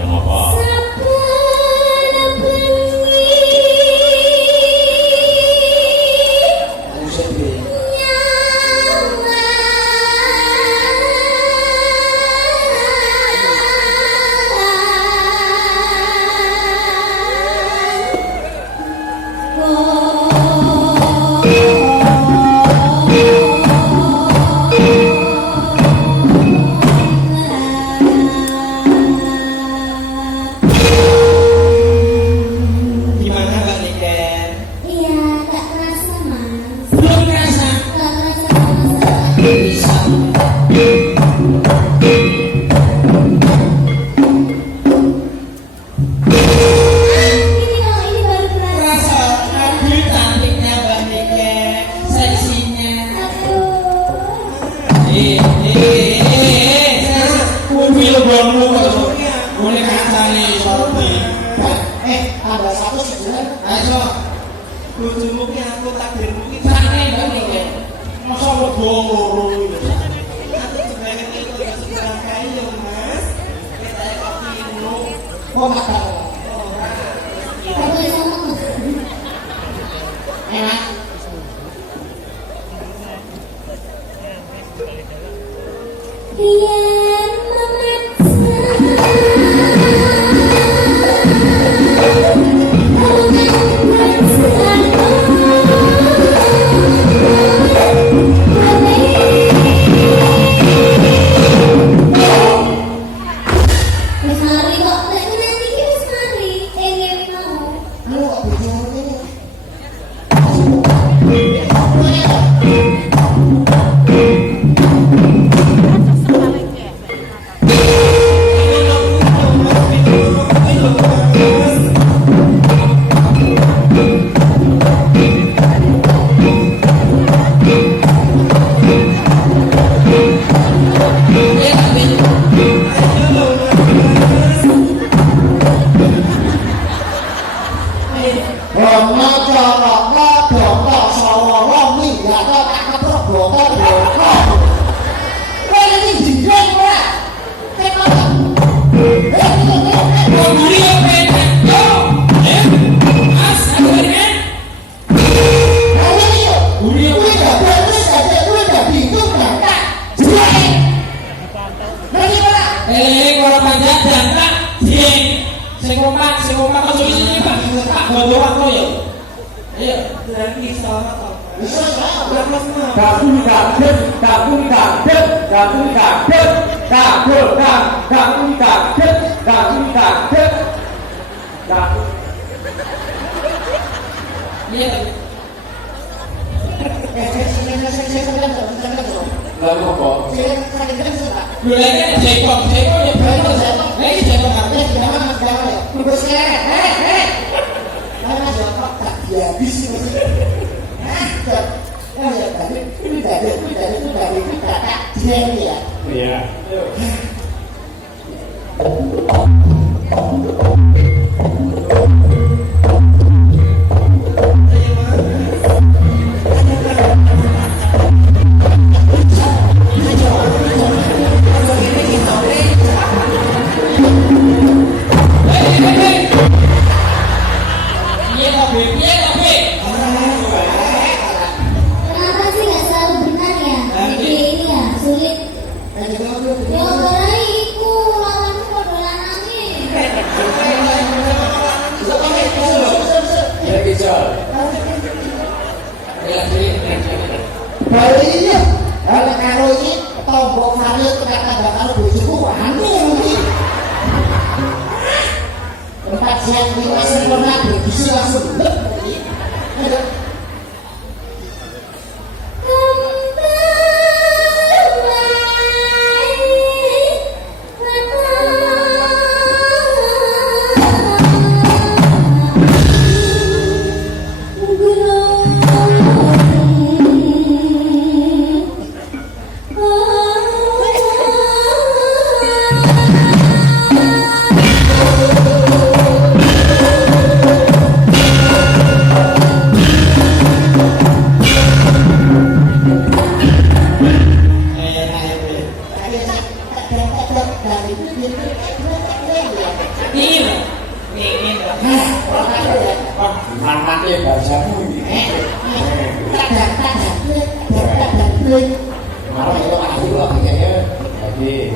Yang apa? Marah itu asli lah kayaknya. Lagi.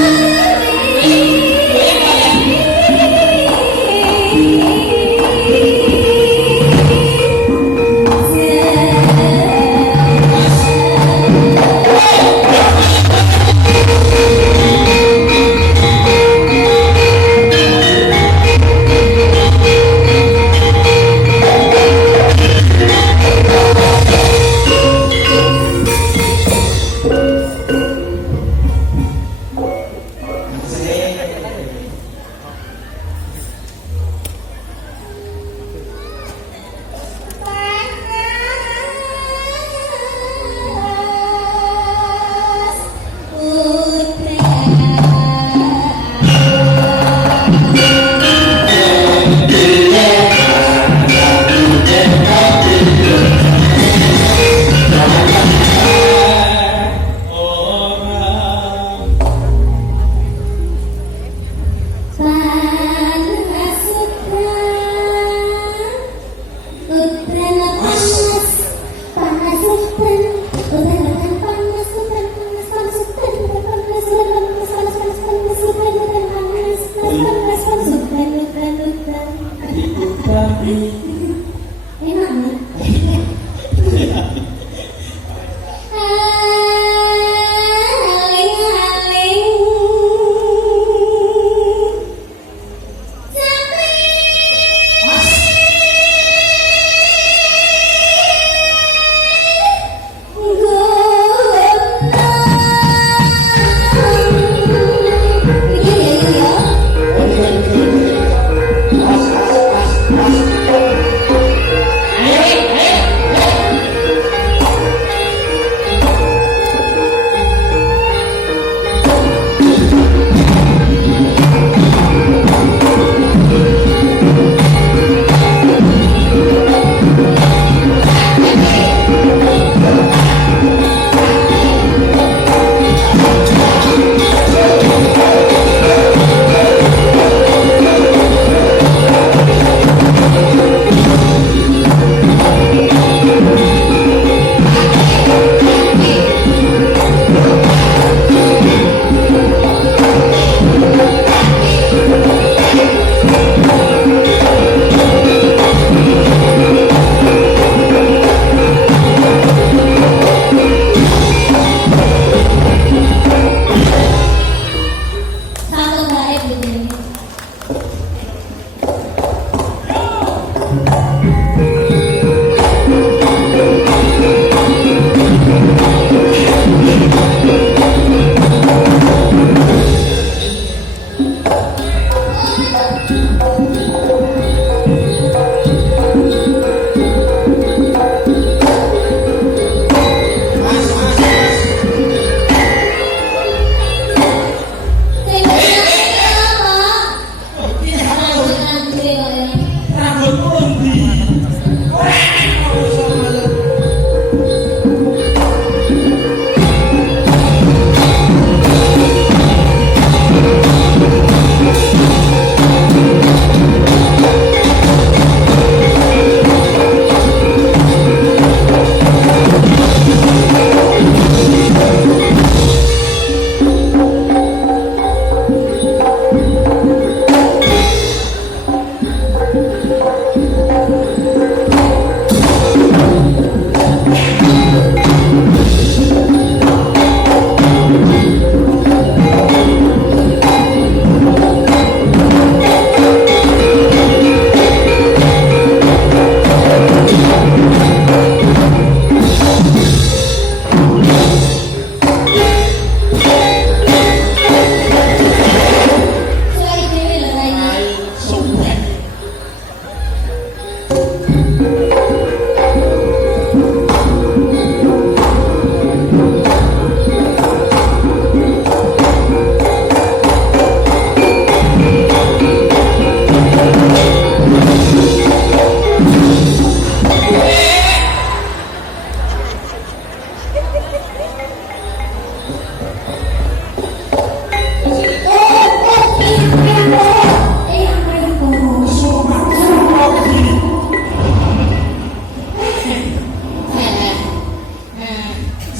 Cinta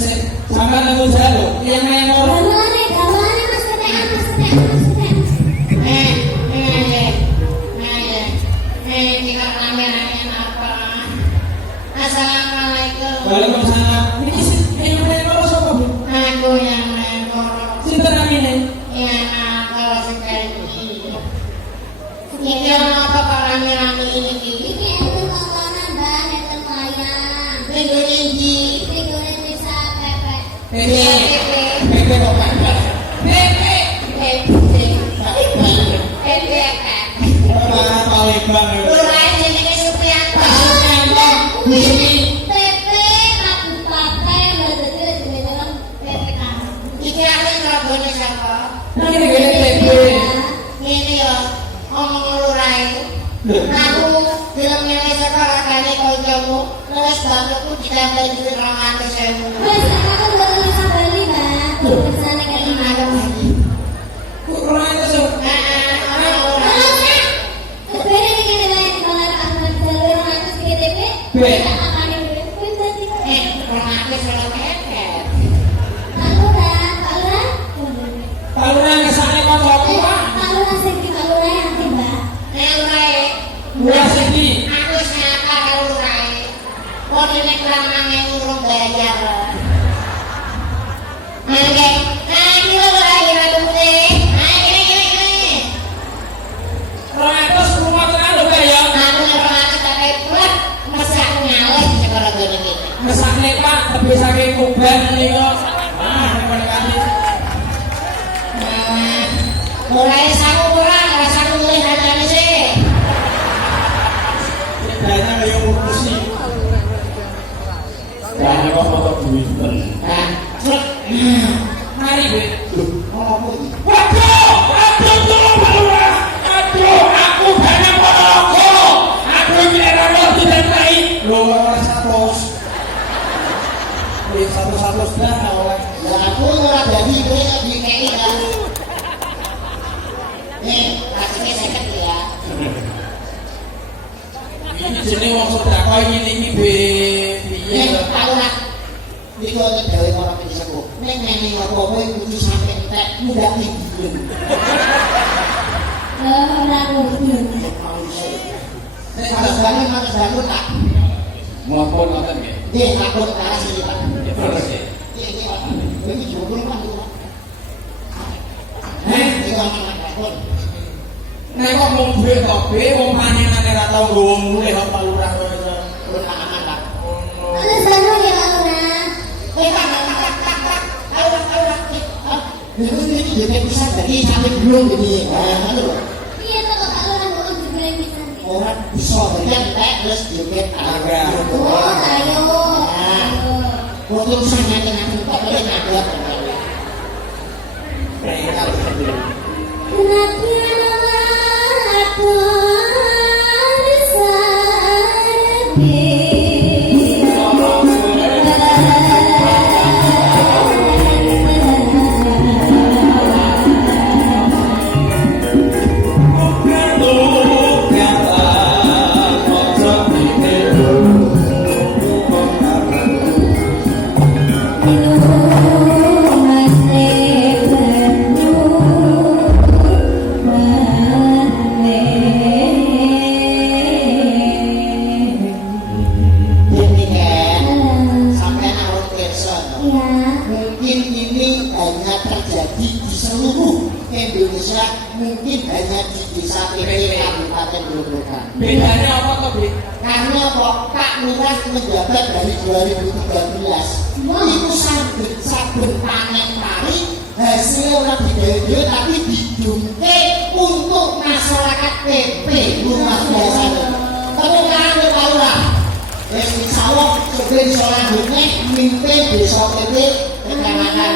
Sampai nunggu jalu, yang main orang. Gamelannya Mas Ketean, Mas Ketean, Mas Ketean. Kita rame-rame apa? Assalamualaikum. Waalaikumsalam. Ini sih yang main orang siapa bu? Aku yang menggorok. Cinta namanya. Ya, kalau sekali. Ini apa Pak rame-rame ini? Ini enten tontonan Mbak, enten wayang. Video ini. Videonya bisa pepek. Pepe kok pepe. Pepe. Paling banget. PP Kabupaten Brebes di dalam PPKM. Iki aku ngrobone sapa? Nah ini gini Pepe. Ngene yo, omong lurae. Aku filmnya wis ora kali kancamu, wis bapakku ditambahi duit 200.000. Wes aku udah bisa beli Mbak. Kesana kayak gimana? Kurang itu sih. Sebenarnya ini banyak banget akan jalur ratus GTP. Kita akan yang berikut tadi. Pak Lurah. Pak Lurah ngesaknya koncoku Pak. Pak Lurah sendiri, Pak Lurah yang aktif Mbak. Lurah Siti. Ratus rumah tenang lho Pak ya. Ngesaknya Pak, lebih saking kuban ini kok. Ah, rekan-rekan. Mulai saku kurang, rasaku mulai harganya sih. Bedanya kayak ngurusi. Karena kok foto duit ben. Nah, terus, Mari Bu. ngomong Waduh, tolong Pak Lurah. Aduh, aku banyak pokok. Aduh, ini rambut ditempai. Loh, orang satu. Wih, satu-satu sudah oleh. ya aku ora jadi duit di KI kan. Nih, kasihnya seket ya. Ini jenis wong sedekah ini be. Nih, Pak Lurah. Iku nek gawe ora bisa kok. Nek ngene apa kowe kudu sampe entek mudah iki. Ora rugi. Nek harus bangun tak. Maupun ngoten nggih. Nggih, takut arah sini Pak. Terus ya. Iki Pak. Iki jebul Pak. Heh, Iki ngomong takut. nek kok mung duwe kok be wong panenane ra tau nggowo mulih kok Pak Lurah kok iso. Urut aman Pak. Ada sama ya Pak Lurah. Ini jadi bisa jadi sampai belum jadi Iya tuh Pak Lurah mau juga bisa. orang bisa yang tek terus juga Agak. Oh, ayo. waktu misalnya dengan kita boleh ngajar sampai awal person. Mungkin ini hanya terjadi di seluruh Indonesia, mungkin hanya di desa PP Kabupaten Grobogan. Bedanya apa kok, Bi? Karena kok Pak Lurah menjabat dari 2013, itu saben panen pari hasilnya orang digawe tapi didungke untuk masyarakat PP rumah biasa. Temukan Pak Lurah. Insyaallah sebelum selanjutnya mimpin desa PP kecamatan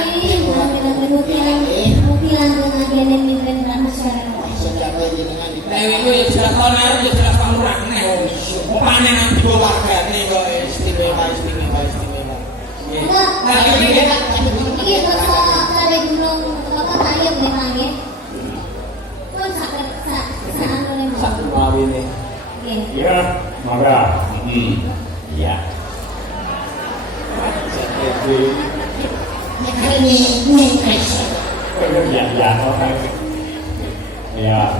Itu ya jelas tahun lalu ya jelas Pak Lurah nih. Mau panen nanti dua warga nih kok istimewa. Nah ini kan Iya, kalau dari gunung apa tadi yang memang ya. Kan saat oleh satu mawi nih. Ya, maka. Iya. Jadi Ini Kaisar. Ya, ya, maka, ya.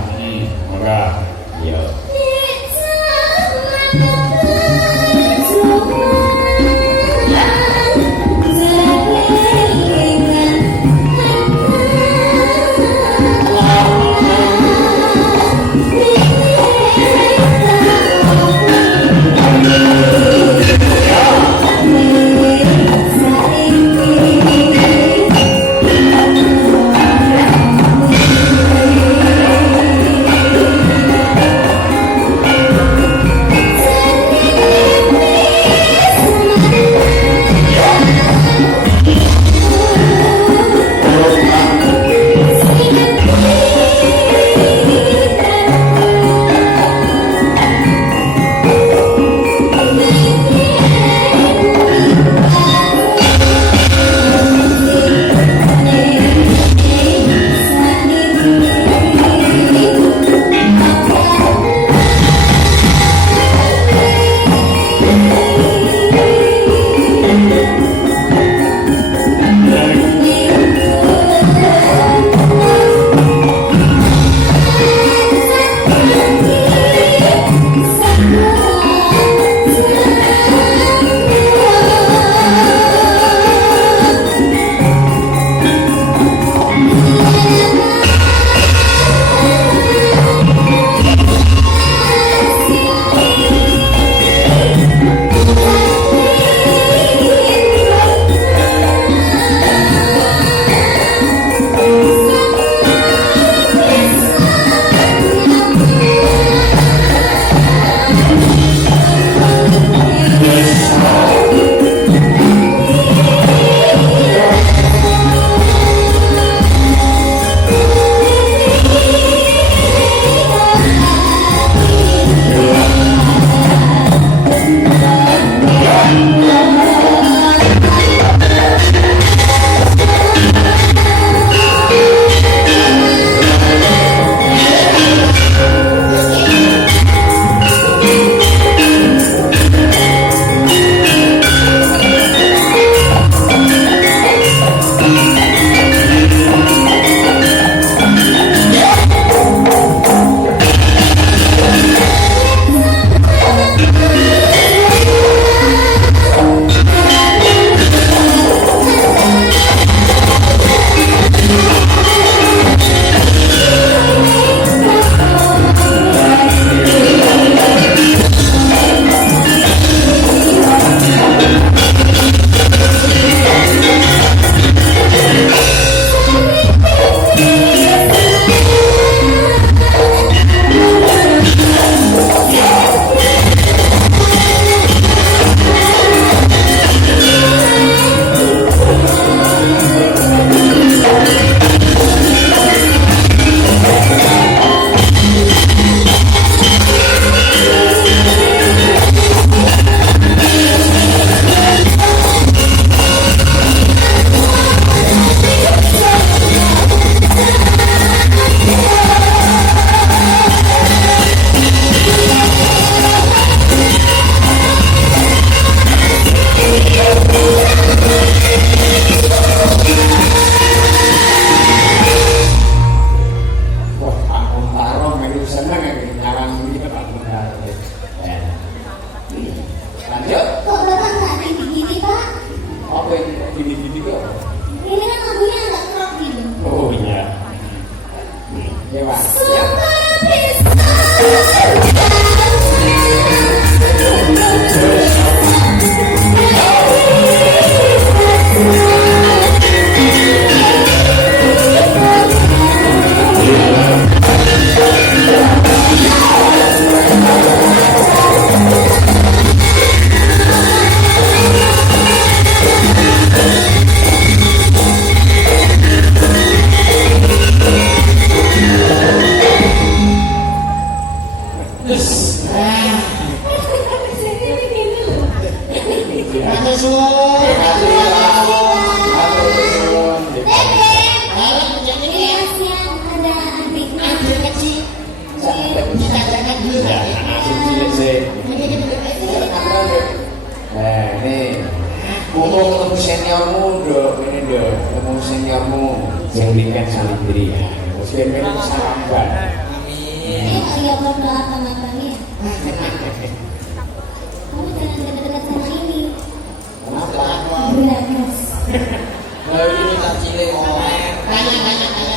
seniormu dong, ini dong, ketemu seniormu yang berikan salibri ya. Muslim ini sahabat. Iya berdoa sama kami. Kamu jangan dekat-dekat sama ini. Kenapa? Berat mas. Nah, ini tak cilik. Tanya.